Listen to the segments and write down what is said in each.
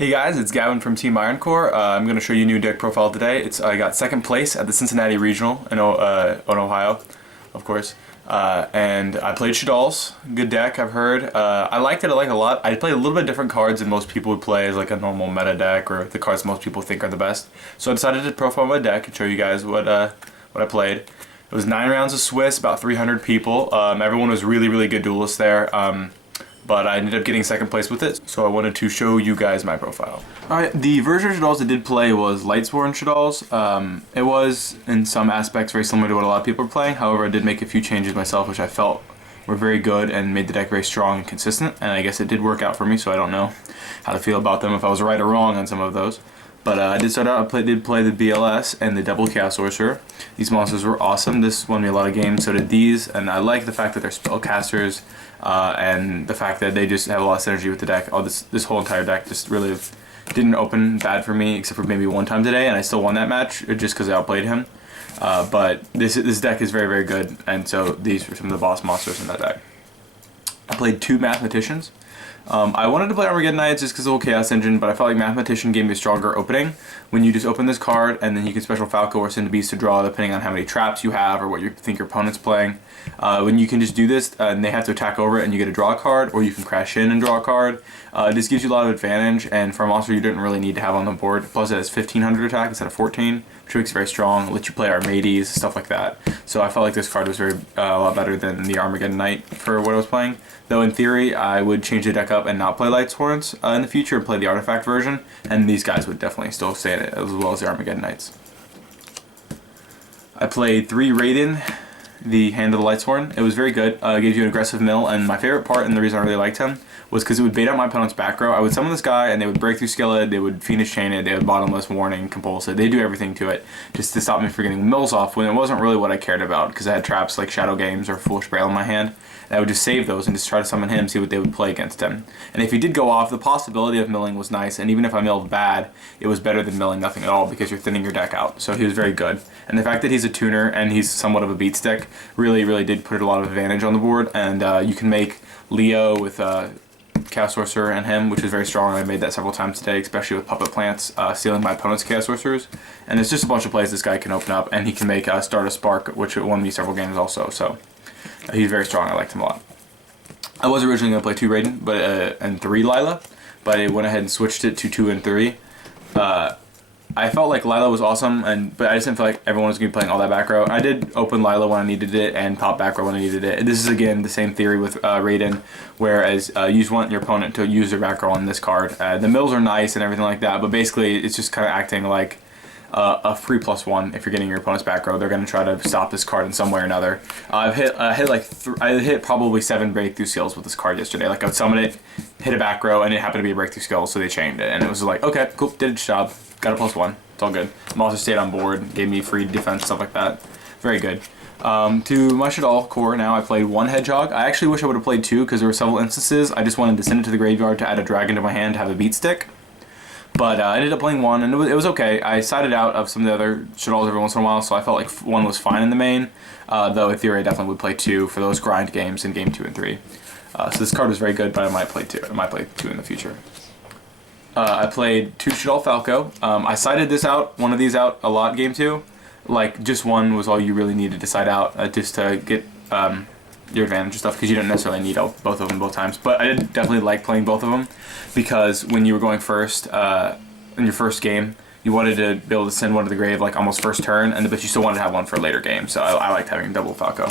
Hey guys, it's Gavin from Team Ironcore. I'm going to show you a new deck profile today. I got second place at the Cincinnati Regional in Ohio, of course. And I played Shaddolls. Good deck, I've heard. I liked it. I like it a lot. I played a little bit different cards than most people would play as like a normal meta deck or the cards most people think are the best. So I decided to profile my deck and show you guys what I played. It was 9 rounds of Swiss, about 300 people. Everyone was really good duelists there. But I ended up getting second place with it, so I wanted to show you guys my profile. Alright, the version of Shaddolls I did play was Lightsworn Shaddolls. It was, in some aspects, very similar to what a lot of people were playing. However, I did make a few changes myself, which I felt were very good and made the deck very strong and consistent. And I guess it did work out for me, so I don't know how to feel about them, if I was right or wrong on some of those. But I did start out, did play the BLS and the double Chaos Sorcerer. These monsters were awesome. This won me a lot of games, so did these. And I like the fact that they're spellcasters, and the fact that they just have a lot of synergy with the deck. This whole entire deck just really didn't open bad for me, except for maybe one time today, and I still won that match just because I outplayed him. But this deck is very good, and so these were some of the boss monsters in that deck. I played 2 Mathematicians. I wanted to play Armades just because of the whole Chaos Engine, but I felt like Mathematician gave me a stronger opening. When you just open this card, and then you can special Falco or Cinnci Beast to draw, depending on how many traps you have or what you think your opponent's playing. When you can just do this, and they have to attack over it, and you get to draw a card, or you can crash in and draw a card. This gives you a lot of advantage, and for a monster you didn't really need to have on the board. Plus it has 1500 attack instead of 14, which makes it very strong. Lets you play Armades, stuff like that. So I felt like this card was a lot better than the Armageddonite for what I was playing. Though in theory, I would change the deck up and not play Lightsworns in the future and play the Artifact version, and these guys would definitely still stay in it, as well as the Armageddonites. I played 3 Raiden, the Hand of the Lightsworn. It was very good. It gives you an aggressive mill, and my favorite part, and the reason I really liked him, was because it would bait out my opponent's back row. I would summon this guy, and they would Breakthrough Skill it, they would Fiendish Chain it, they would Bottomless Warning, Compulsory. They do everything to it, just to stop me from getting mills off, when it wasn't really what I cared about, because I had traps like Shadow Games or Foolish Braille in my hand. And I would just save those and just try to summon him, see what they would play against him. And if he did go off, the possibility of milling was nice, and even if I milled bad, it was better than milling nothing at all, because you're thinning your deck out. So he was very good. And the fact that he's a tuner, and he's somewhat of a beat stick, really did put a lot of advantage on the board, and you can make Leo with Chaos Sorcerer and him, which is very strong. I made that several times today, especially with Puppet Plants, stealing my opponent's Chaos Sorcerers. And there's just a bunch of plays this guy can open up, and he can make Stardust Spark, which won me several games also, so he's very strong. I liked him a lot. I was originally going to play 2 Raiden and 3 Lyla, but I went ahead and switched it to 2 and 3. I felt like Lyla was awesome, but I just didn't feel like everyone was going to be playing all that back row. I did open Lyla when I needed it and pop back row when I needed it. This is again the same theory with Raiden, whereas you just want your opponent to use their back row on this card. The mills are nice and everything like that, but basically it's just kind of acting like a free +1 if you're getting your opponent's back row. They're going to try to stop this card in some way or another. I hit probably 7 breakthrough skills with this card yesterday. Like I would summon it, hit a back row, and it happened to be a breakthrough skill, so they chained it, and it was like, okay, cool, did its job, got a +1, it's all good. Monster stayed on board, gave me free defense, stuff like that. Very good. To my Shaddoll core now, I played 1 Hedgehog. I actually wish I would have played 2 because there were several instances I just wanted to send it to the graveyard to add a dragon to my hand to have a beat stick. But I ended up playing 1, and it was okay. I sided out of some of the other Shaddolls every once in a while, so I felt like 1 was fine in the main, though in theory I definitely would play 2 for those grind games in game 2 and 3. So this card was very good, but I might play 2. I might play 2 in the future. I played 2 Shaddoll Falco. I sided one of these out a lot game 2. Like, just 1 was all you really needed to side out, just to get your advantage and stuff, because you don't necessarily need both of them both times. But I did definitely like playing both of them, because when you were going first in your first game, you wanted to be able to send one to the grave like almost first turn, but you still wanted to have one for a later game. So I liked having double Falco.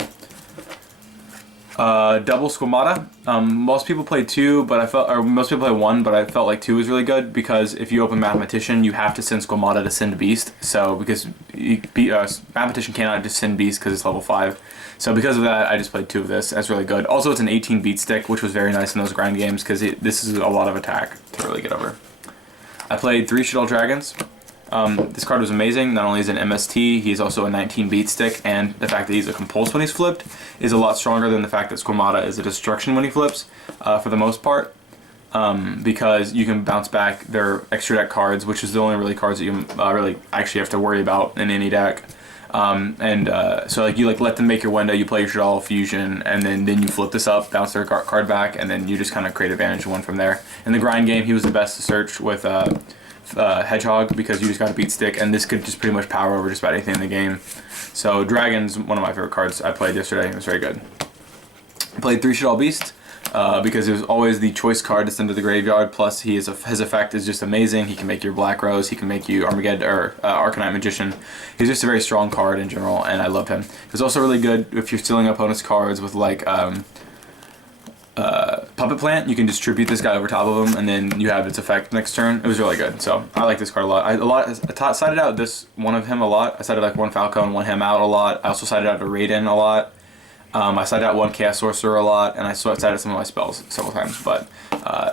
Double Squamata. Most people play 2, but most people play 1, but I felt like 2 was really good, because if you open Mathematician, you have to send Squamata to send Beast. So because Mathematician cannot just send Beast because it's level 5. So because of that, I just played 2 of this. That's really good. Also, it's an 18 beat stick, which was very nice in those grind games, because this is a lot of attack to really get over. I played 3 Shaddoll Dragons. This card was amazing. Not only is it an MST, he's also a 19 beat stick, and the fact that he's a Compulse when he's flipped is a lot stronger than the fact that Squamata is a Destruction when he flips, for the most part, because you can bounce back their extra deck cards, which is the only really cards that you really actually have to worry about in any deck. So like you like let them make your window, you play your Shaddoll Fusion, and then you flip this up, bounce their card back, and then you just kind of create advantage one from there. In the grind game, he was the best to search with Hedgehog because you just got to beat stick, and this could just pretty much power over just about anything in the game. So Dragon's one of my favorite cards I played yesterday. It was very good. I played 3 Shaddoll Beast. Because it was always the choice card to send to the graveyard. Plus, his effect is just amazing. He can make your Black Rose. He can make you Armageddon or Arcanite Magician. He's just a very strong card in general, and I loved him. He's also really good if you're stealing opponents' cards with like Puppet Plant. You can distribute this guy over top of him, and then you have its effect next turn. It was really good. So I like this card a lot. I sided out this one of him a lot. I sided like one Falcon, one him out a lot. I also sided out a Raiden a lot. I sided out one Chaos Sorcerer a lot, and I sided out some of my spells several times. But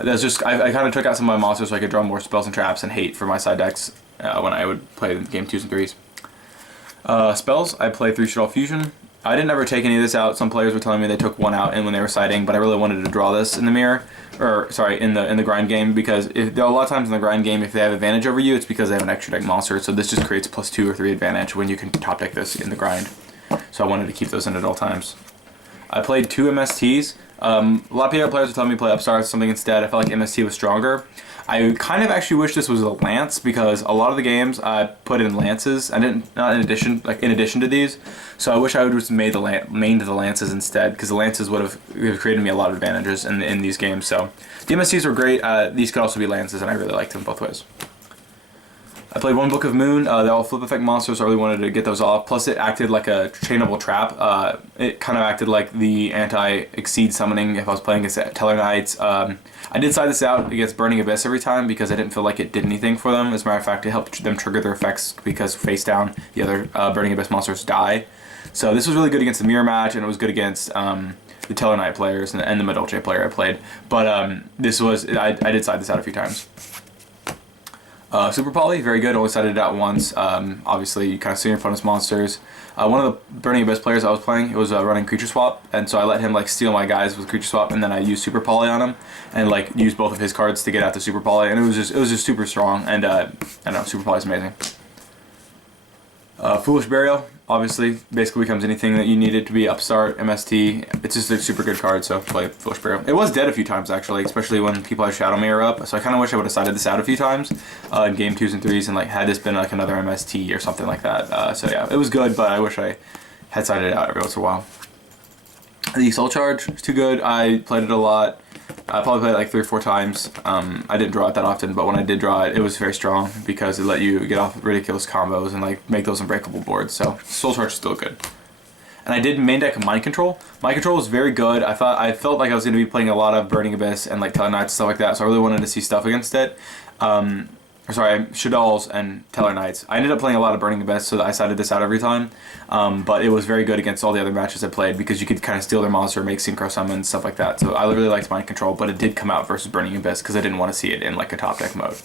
that's just I kind of took out some of my monsters so I could draw more spells and traps and hate for my side decks when I would play game 2s and 3s. Spells, I play 3 Shaddoll Fusion. I didn't ever take any of this out. Some players were telling me they took one out and when they were siding, but I really wanted to draw this in the mirror, or sorry, in the grind game, because there are a lot of times in the grind game if they have advantage over you, it's because they have an extra deck monster. So this just creates +2 or 3 advantage when you can top deck this in the grind. So I wanted to keep those in at all times. I played 2 MSTs. A lot of PR players were telling me to play Upstart or something instead. I felt like MST was stronger. I kind of actually wish this was a Lance because a lot of the games I put in Lances. I didn't, not in addition, like in addition to these. So I wish I would have just made the main to the Lances instead, because the Lances would have created me a lot of advantages in these games. So the MSTs were great. These could also be Lances, and I really liked them both ways. I played 1 Book of Moon. They're all flip effect monsters, so I really wanted to get those off. Plus, it acted like a chainable trap. It kind of acted like the anti-exceed summoning if I was playing against Teller Knights. I did side this out against Burning Abyss every time because I didn't feel like it did anything for them. As a matter of fact, it helped them trigger their effects because face down, the other Burning Abyss monsters die. So this was really good against the mirror match, and it was good against the Teller Knight players and the Madolche player I played. But I did side this out a few times. Super Poly, very good, only sided it out once. Obviously, you kind of see your opponent's monsters. One of the Burning Abyss players I was playing, it was running Creature Swap, and so I let him like steal my guys with Creature Swap, and then I used Super Poly on him, and like used both of his cards to get out the Super Poly, and it was just super strong, and I don't know, Super Poly is amazing. Foolish Burial, obviously, basically becomes anything that you need it to be. Upstart, MST, it's just a super good card, so play Foolish Burial. It was dead a few times, actually, especially when people had Shadow Mirror up, so I kind of wish I would have sided this out a few times in game 2s and 3s, and like had this been like another MST or something like that. So yeah, it was good, but I wish I had sided it out every once in a while. The Soul Charge is too good. I played it a lot. I probably played it like 3 or 4 times. I didn't draw it that often, but when I did draw it, it was very strong because it let you get off ridiculous combos and like make those unbreakable boards. So Soul Charge is still good. And I did main deck Mind Control. Mind Control was very good. I felt like I was going to be playing a lot of Burning Abyss and like Teller Knights and stuff like that, so I really wanted to see stuff against it. Shaddolls and Teller Knights. I ended up playing a lot of Burning Abyss, so I sided this out every time. But it was very good against all the other matches I played because you could kind of steal their monster, make Synchro Summons, stuff like that. So I really liked Mind Control, but it did come out versus Burning Abyss because I didn't want to see it in like a top deck mode.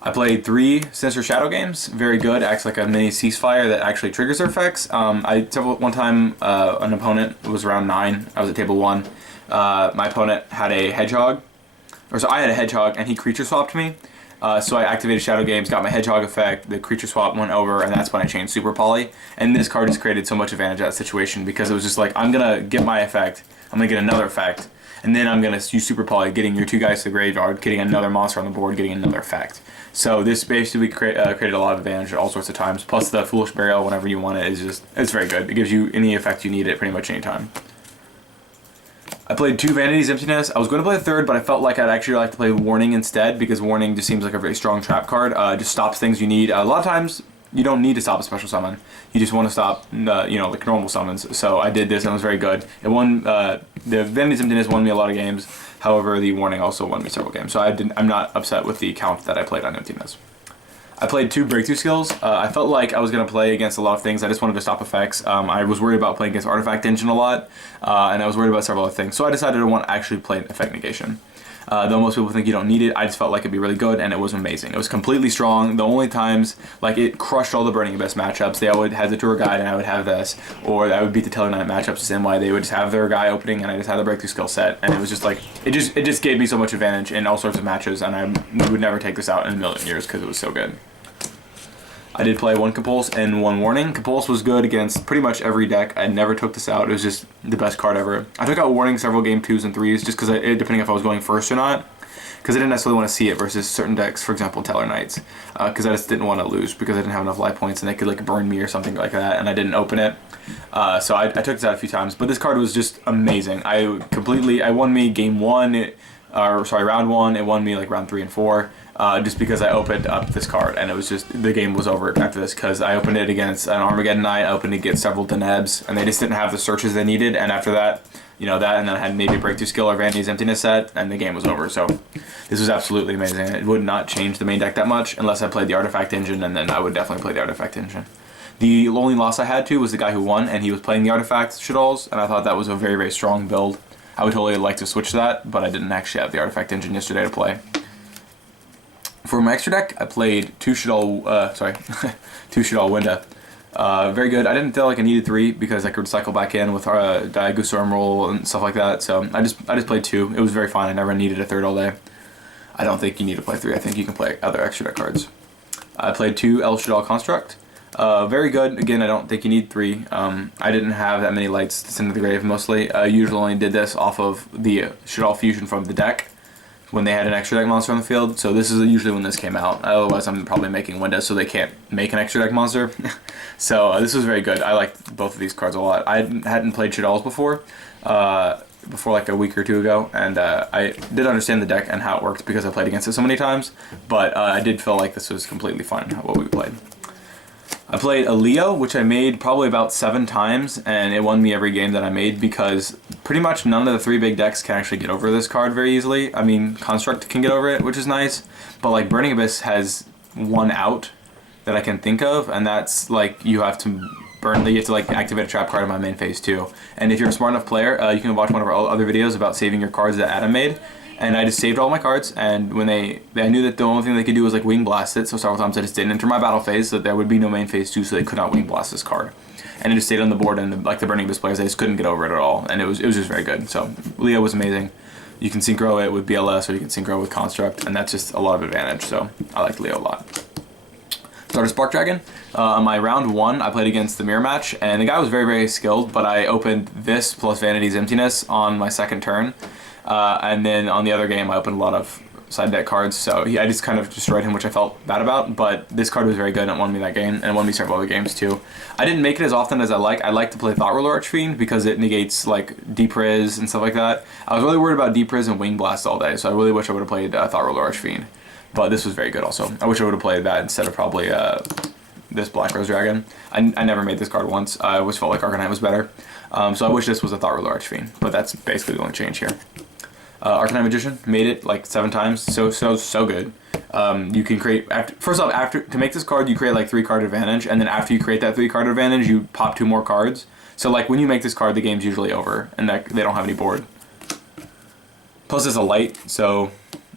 I played 3 Sinister Shadow games. Very good. Acts like a mini ceasefire that actually triggers their effects. One time an opponent was round 9. I was at table 1. My opponent had a Hedgehog. So I had a Hedgehog, and he creature swapped me. So I activated Shadow Games, got my Hedgehog effect, the creature swap went over, and that's when I changed Super Poly. And this card just created so much advantage of that situation because it was just like, I'm going to get my effect, I'm going to get another effect, and then I'm going to use Super Poly, getting your 2 guys to the graveyard, getting another monster on the board, getting another effect. So this basically created a lot of advantage at all sorts of times. Plus the Foolish Burial, whenever you want it, it's very good. It gives you any effect you need at pretty much any time. I played 2 Vanity's Emptiness. I was going to play the 3rd, but I felt like I'd actually like to play Warning instead because Warning just seems like a very strong trap card. Just stops things you need. A lot of times, you don't need to stop a special summon. You just want to stop, like normal summons. So I did this and it was very good. It won. The Vanity's Emptiness won me a lot of games. However, the Warning also won me several games. So I'm not upset with the count that I played on Emptiness. I played 2 Breakthrough Skills. I felt like I was going to play against a lot of things. I just wanted to stop effects. I was worried about playing against Artifact Engine a lot, and I was worried about several other things. So I decided I want to actually play Effect Negation. Though most people think you don't need it, I just felt like it'd be really good, and it was amazing. It was completely strong. The only times, like, it crushed all the Burning Abyss matchups. They would have the Tour Guide, and I would have this, or I would beat the Teller Knight matchups the same way. They would just have their guy opening, and I just had the Breakthrough Skill set, and it was just like, it just gave me so much advantage in all sorts of matches, and I would never take this out in a million years because it was so good. I did play 1 Compulse and 1 Warning. Compulse was good against pretty much every deck. I never took this out. It was just the best card ever. I took out Warning several game 2s and 3s just because depending if I was going first or not. Because I didn't necessarily want to see it versus certain decks, for example, Teller Knights. Because I just didn't want to lose because I didn't have enough life points and they could like burn me or something like that, and I didn't open it. So I took this out a few times, but this card was just amazing. I won me game 1, round 1. It won me like round 3 and 4. Just because I opened up this card, and it was just, the game was over after this, because I opened it against an Armageddon Knight, I opened it against several Denebs, and they just didn't have the searches they needed, and after that, you know, that, and then I had maybe Breakthrough Skill or Vanity's Emptiness set, and the game was over. So this was absolutely amazing. It would not change the main deck that much unless I played the Artifact Engine, and then I would definitely play the Artifact Engine. The only loss I had to was the guy who won, and he was playing the Artifact Shaddolls, and I thought that was a very, very strong build. I would totally like to switch to that, but I didn't actually have the Artifact Engine yesterday to play. For my extra deck, I played 2 Shaddoll Winda. Very good. I didn't feel like I needed 3 because I could cycle back in with Diagusa Emerald and stuff like that. So I just played 2. It was very fine. I never needed a 3rd all day. I don't think you need to play 3. I think you can play other extra deck cards. I played 2 El Shaddoll Construct. Very good. Again, I don't think you need 3. I didn't have that many lights to send to the grave mostly. I usually only did this off of the Shaddoll Fusion from the deck when they had an extra deck monster on the field, so this is usually when this came out. Otherwise, I'm probably making Windows so they can't make an extra deck monster. So this was very good. I liked both of these cards a lot. I hadn't played Shaddolls before like a week or 2 ago, and I did understand the deck and how it worked because I played against it so many times, but I did feel like this was completely fine what we played. I played a Leo, which I made probably about 7 times, and it won me every game that I made because pretty much none of the 3 big decks can actually get over this card very easily. I mean, Construct can get over it, which is nice, but like Burning Abyss has 1 out that I can think of, and that's like you have to like activate a trap card in my main phase too. And if you're a smart enough player, you can watch one of our other videos about saving your cards that Adam made. And I just saved all my cards, and when I knew that the only thing they could do was like Wing Blast it, so several times I just didn't enter my battle phase, so there would be no main phase 2, so they could not Wing Blast this card. And it just stayed on the board, and like the Burning Abyss players, they just couldn't get over it at all, and it was just very good. So Leo was amazing. You can synchro it with BLS, or you can synchro with Construct, and that's just a lot of advantage, so I liked Leo a lot. Stardust Spark Dragon. On my round 1, I played against the mirror match, and the guy was very, very skilled, but I opened this plus Vanity's Emptiness on my 2nd turn. And then on the other game, I opened a lot of side deck cards, so I just kind of destroyed him, which I felt bad about, but this card was very good and it won me that game, and it won me several other games too. I didn't make it as often as I like. I like to play Thought Ruler Archfiend because it negates like Depriz and stuff like that. I was really worried about Depriz and Wing Blast all day, so I really wish I would have played Thought Ruler Archfiend. But this was very good also. I wish I would have played that instead of probably this Black Rose Dragon. I never made this card once. I always felt like Arcanite was better. So I wish this was a Thought Ruler Archfiend, but that's basically the only change here. Arcanite Magician, made it like 7 times, so good. You can create, first off, to make this card, you create like 3 card advantage, and then after you create that 3 card advantage, you pop 2 more cards. So like when you make this card, the game's usually over, and they don't have any board. Plus it's a light, so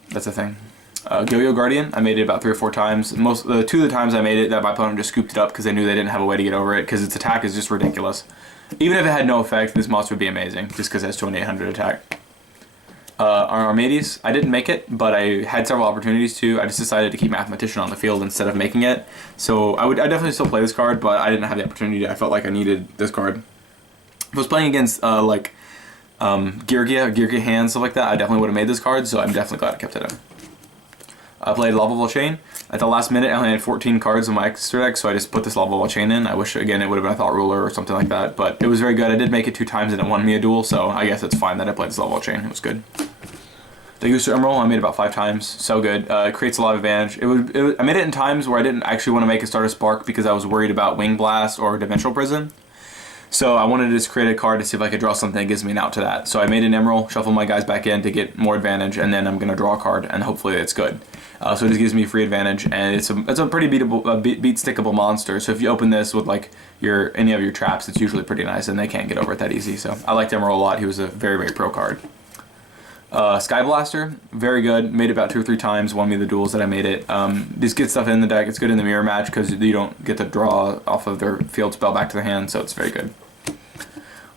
that's a thing. Goyo Guardian, I made it about 3 or 4 times. 2 of the times I made it, that my opponent just scooped it up because they knew they didn't have a way to get over it, because its attack is just ridiculous. Even if it had no effect, this monster would be amazing, just because it has 2800 attack. Armades, I didn't make it, but I had several opportunities to. I just decided to keep Mathematician on the field instead of making it. So I definitely still play this card, but I didn't have the opportunity. I felt like I needed this card. If I was playing against Geargia hands, stuff like that, I definitely would have made this card, so I'm definitely glad I kept it in. I played Lava Chain. At the last minute, I only had 14 cards in my extra deck, so I just put this Lava Chain in. I wish, again, it would have been a Thought Ruler or something like that, but it was very good. I did make it 2 times and it won me a duel, so I guess it's fine that I played this Lava Chain. It was good. The Diagusa Emerald, I made it about 5 times. So good. It creates a lot of advantage. I made it in times where I didn't actually want to make a Stardust Spark because I was worried about Wing Blast or Dimensional Prison. So I wanted to just create a card to see if I could draw something that gives me an out to that. So I made an Emerald, shuffle my guys back in to get more advantage, and then I'm going to draw a card, and hopefully it's good. So it just gives me free advantage, and it's a pretty beat stickable monster. So if you open this with like any of your traps, it's usually pretty nice, and they can't get over it that easy. So I liked Emerald a lot. He was a very, very pro card. Sky Blaster, very good. Made it about 2 or 3 times. Won me the duels that I made it. Just get stuff in the deck. It's good in the mirror match because you don't get to draw off of their field spell back to the hand, so it's very good.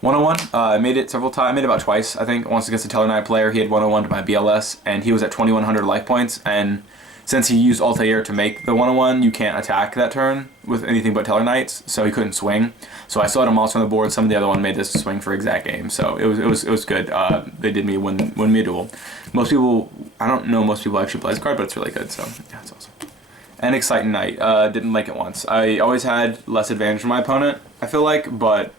101, I made it several times. I made it about twice, I think. Once against a Teller Knight player, he had 101 to my BLS, and he was at 2100 life points, and since he used Altair to make the 1/1, you can't attack that turn with anything but Tellarknights, so he couldn't swing. So I still had a monster on the board. Some of the other one made this swing for exact game, so it was good. They did me win me a duel. Most people, I don't know most people actually play this card, but it's really good. So yeah, it's awesome. And Exciting Knight, didn't like it once. I always had less advantage from my opponent, I feel like,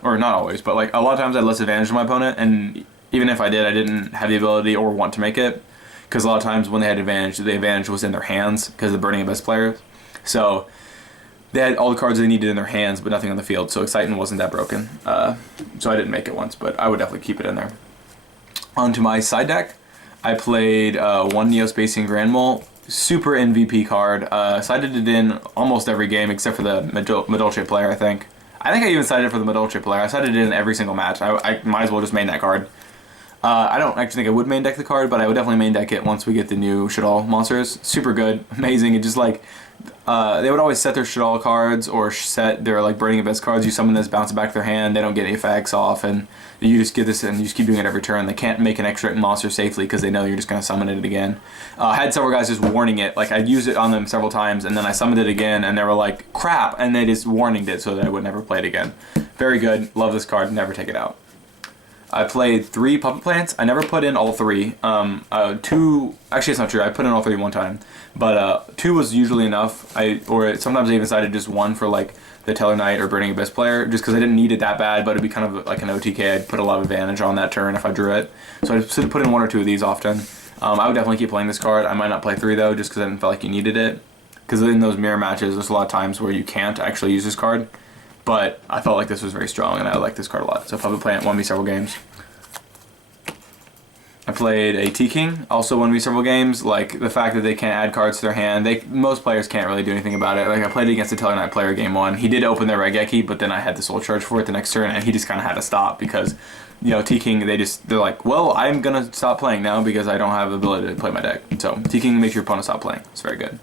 or not always, but like a lot of times I had less advantage from my opponent, and even if I did, I didn't have the ability or want to make it, because a lot of times when they had advantage, the advantage was in their hands because of the Burning Abyss players. So they had all the cards they needed in their hands, but nothing on the field, so Exciting wasn't that broken. So I didn't make it once, but I would definitely keep it in there. Onto my side deck, I played one Neospatian Grand Mole. Super MVP card. Sided it in almost every game except for the Madolche player, I think. I even sided for the Madolche player. I sided it in every single match. I might as well just main that card. I don't actually think I would main deck the card, but I would definitely main deck it once we get the new Shaddoll monsters. Super good. Amazing. It just like... they would always set their Shaddoll cards or set their like Burning Abyss cards. You summon this, bounce it back to their hand. They don't get any effects off, and you just get this and you just keep doing it every turn. They can't make an extra monster safely because they know you're just going to summon it again. I had several guys just warning it. Like I'd used it on them several times, and then I summoned it again, and they were like, "Crap!" and they just warninged it so that I would never play it again. Very good. Love this card. Never take it out. I played 3 Puppet Plants. I never put in all 3. 2, actually it's not true, I put in all 3 one time. But 2 was usually enough. Sometimes I even decided just 1 for like the Tellarknight or Burning Abyss player, just because I didn't need it that bad, but it'd be kind of like an OTK. I'd put a lot of advantage on that turn if I drew it. So I'd put in 1 or 2 of these often. I would definitely keep playing this card. I might not play 3 though, just because I didn't feel like you needed it. Because in those mirror matches, there's a lot of times where you can't actually use this card. But I felt like this was very strong, and I like this card a lot. So Puppet Plant won me several games. I played a T-King, also won me several games. Like, the fact that they can't add cards to their hand, most players can't really do anything about it. Like, I played against a Tellarknight player game 1. He did open their Regeki, but then I had the Soul Charge for it the next turn, and he just kind of had to stop because, you know, T-King, they're like, well, I'm going to stop playing now because I don't have the ability to play my deck. So, T-King makes your opponent stop playing. It's very good.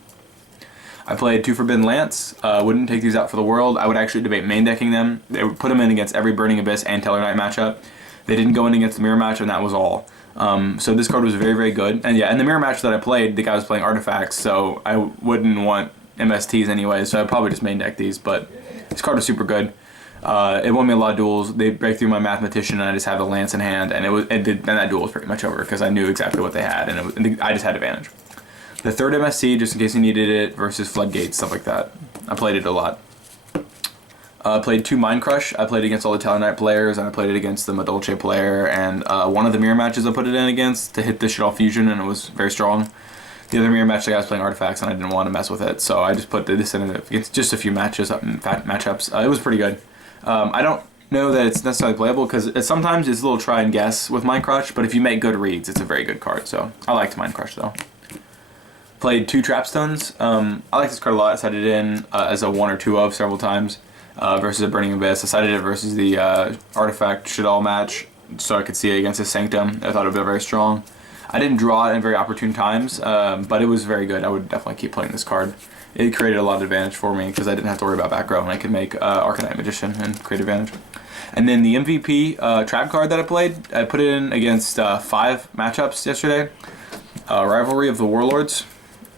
I played 2 Forbidden Lance. Wouldn't take these out for the world. I would actually debate main decking them. They would put them in against every Burning Abyss and Tellarknight matchup. They didn't go in against the mirror match, and that was all. So this card was very, very good. And yeah, in the mirror match that I played, the guy was playing artifacts, so I wouldn't want MSTs anyway, so I'd probably just main deck these, but this card was super good. It won me a lot of duels. They break through my Mathematician, and I just have a Lance in hand, and that duel was pretty much over because I knew exactly what they had, and I just had advantage. The third MST, just in case you needed it, versus Floodgates, stuff like that. I played it a lot. Played 2 Mind Crush. I played against all the Tellarknight players, and I played it against the Madolche player, and one of the mirror matches I put it in against to hit the Shaddoll Fusion, and it was very strong. The other mirror match, the guy was playing artifacts, and I didn't want to mess with it, so I just put this in against just a few matchups. It was pretty good. I don't know that it's necessarily playable, because sometimes it's a little try and guess with Mind Crush, but if you make good reads, it's a very good card, so I liked Mind Crush, though. Played 2 Trapstones. I like this card a lot. I sided it in as a 1 or 2 of several times. Versus a Burning Abyss. I sided it versus the Artifact Shaddoll match so I could see it against his Sanctum. I thought it would be very strong. I didn't draw it in very opportune times, but it was very good. I would definitely keep playing this card. It created a lot of advantage for me because I didn't have to worry about back row, and I could make Arcanite Magician and create advantage. And then the MVP trap card that I played, I put it in against 5 matchups yesterday. Rivalry of the Warlords.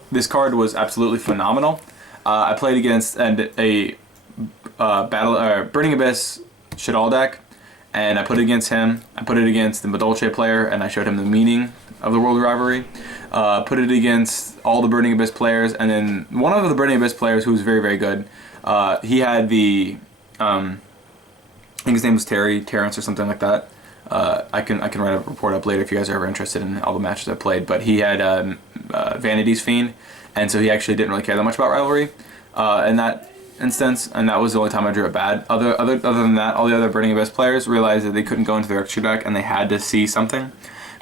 This card was absolutely phenomenal. I played against a Burning Abyss Shaddoll deck, and I put it against him. I put it against the Madolche player, and I showed him the meaning of the World Rivalry. Put it against all the Burning Abyss players, and then one of the Burning Abyss players who was very, very good. He had the I think his name was Terrence or something like that. I can write a report up later if you guys are ever interested in all the matches I played. But he had Vanity's Fiend, and so he actually didn't really care that much about Rivalry in that instance, and that was the only time I drew it bad. Other than that, all the other Burning Abyss players realized that they couldn't go into their extra deck, and they had to see something,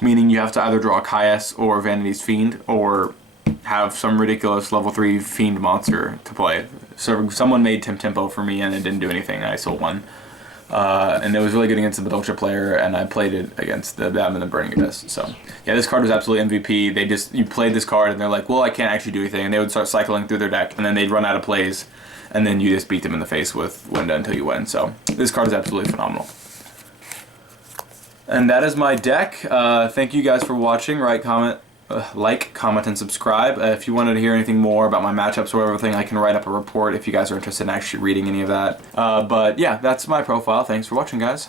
meaning you have to either draw a Caius or Vanity's Fiend, or have some ridiculous level 3 Fiend monster to play. So someone made Tempo for me, and it didn't do anything, and I sold one. And it was really good against the Madolche player, and I played it against them and the Burning Abyss. So yeah, this card was absolutely MVP. You played this card, and they're like, well, I can't actually do anything, and they would start cycling through their deck, and then they'd run out of plays, and then you just beat them in the face with Winda until you win. So this card is absolutely phenomenal. And that is my deck. Thank you guys for watching. Comment, like, comment, and subscribe. If you wanted to hear anything more about my matchups or everything, I can write up a report if you guys are interested in actually reading any of that. But yeah, that's my profile. Thanks for watching, guys.